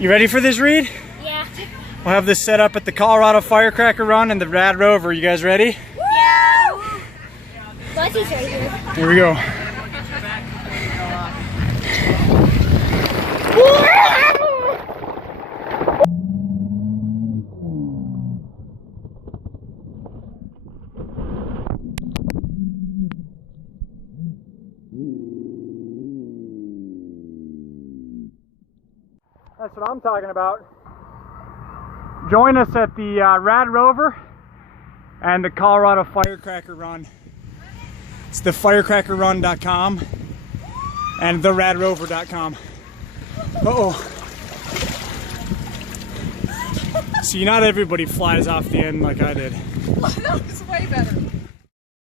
You ready for this, Reed? Yeah. We'll have this set up at the Colorado Firecracker Run and the Rad Rover. You guys ready? Yeah. Buzzie's right here. Here we go. That's what I'm talking about. Join us at the Rad Rover and the Colorado Firecracker Run. It's the firecrackerrun.com and theradrover.com. Uh-oh. See, not everybody flies off the end like I did. That was way better.